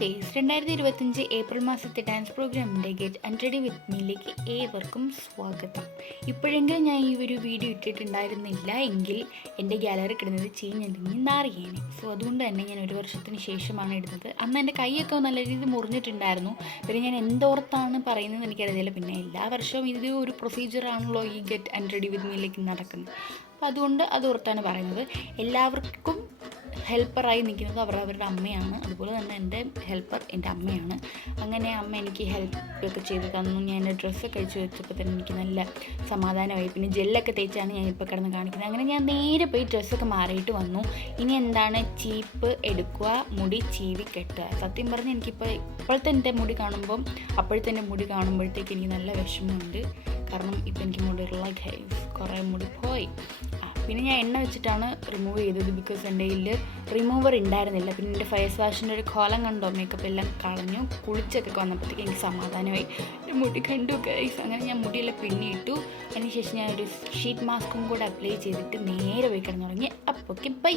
Guys 2025 April മാസത്തെ dance പ്രോഗ്രാമിൻ്റെ get അൺറെഡി വിത്ത് മീയിലേക്ക് ഏവർക്കും സ്വാഗതം. ഇപ്പോഴെങ്കിലും ഞാൻ ഈ ഒരു വീഡിയോ ഇട്ടിട്ടുണ്ടായിരുന്നില്ല എങ്കിൽ എൻ്റെ ഗാലറി കിടന്നത് ചീഞ്ഞെങ്കിൽ നാറിയേനെ. സോ അതുകൊണ്ട് തന്നെ ഞാൻ ഒരു വർഷത്തിന് ശേഷമാണ് ഇടുന്നത്. അന്ന് എൻ്റെ കൈയൊക്കെ നല്ല രീതിയിൽ മുറിഞ്ഞിട്ടുണ്ടായിരുന്നു. പിന്നെ ഞാൻ എന്തോർത്താണ് പറയുന്നത് എനിക്കറിയില്ല. പിന്നെ എല്ലാ വർഷവും ഇത് ഒരു പ്രൊസീജിയറാണല്ലോ ഈ ഗെറ്റ് അൺറെഡി വിത്ത് മീയിലേക്ക് നടക്കുന്നത്. അപ്പോൾ അതുകൊണ്ട് അതോർത്താണ് പറയുന്നത്. എല്ലാവർക്കും ഹെൽപ്പറായി നിൽക്കുന്നത് അവരവരുടെ അമ്മയാണ്. അതുപോലെ തന്നെ എൻ്റെ ഹെൽപ്പർ എൻ്റെ അമ്മയാണ്. അങ്ങനെ അമ്മ എനിക്ക് ഹെൽപ്പൊക്കെ ചെയ്ത് തന്നു. ഞാൻ എൻ്റെ ഡ്രസ്സൊക്കെ അഴിച്ച് വെച്ചപ്പോൾ തന്നെ എനിക്ക് നല്ല സമാധാനമായി. പിന്നെ ജെല്ലൊക്കെ തേച്ചാണ് ഞാനിപ്പോൾ കിടന്ന് കാണിക്കുന്നത്. അങ്ങനെ ഞാൻ നേരെ പോയി ഡ്രസ്സൊക്കെ മാറിയിട്ട് വന്നു. ഇനി എന്താണ്, ചീപ്പ് എടുക്കുക, മുടി ചീവി കെട്ടുക. സത്യം പറഞ്ഞ് എനിക്കിപ്പോൾ ഇപ്പോഴത്തെ എൻ്റെ മുടി കാണുമ്പം അപ്പോഴത്തെ എൻ്റെ മുടി കാണുമ്പോഴത്തേക്ക് എനിക്ക് നല്ല വിഷമമുണ്ട്. കാരണം ഇപ്പം എനിക്ക് മുടിയുള്ള കുറേ മുടി പോയി. പിന്നെ ഞാൻ എണ്ണ വെച്ചിട്ടാണ് റിമൂവ് ചെയ്തത്. ബിക്കോസ് എൻ്റെ കയ്യിൽ റിമൂവർ ഉണ്ടായിരുന്നില്ല. പിന്നെ എൻ്റെ ഫേസ് വാഷിൻ്റെ ഒരു കോലം കണ്ടോ, മേക്കപ്പ് എല്ലാം കളഞ്ഞു. കുളിച്ചൊക്കെ വന്നപ്പോഴത്തേക്ക് എനിക്ക് സമാധാനമായി. എൻ്റെ മുടി കണ്ടു ഗൈസ്. അങ്ങനെ ഞാൻ മുടിയെല്ലാം പിന്നിയിട്ടു. അതിനുശേഷം ഞാൻ ഒരു ഷീറ്റ് മാസ്കും കൂടെ അപ്ലൈ ചെയ്തിട്ട് നേരെ പോയി കിടന്നുറങ്ങി. അപ്പോൾ ബൈ.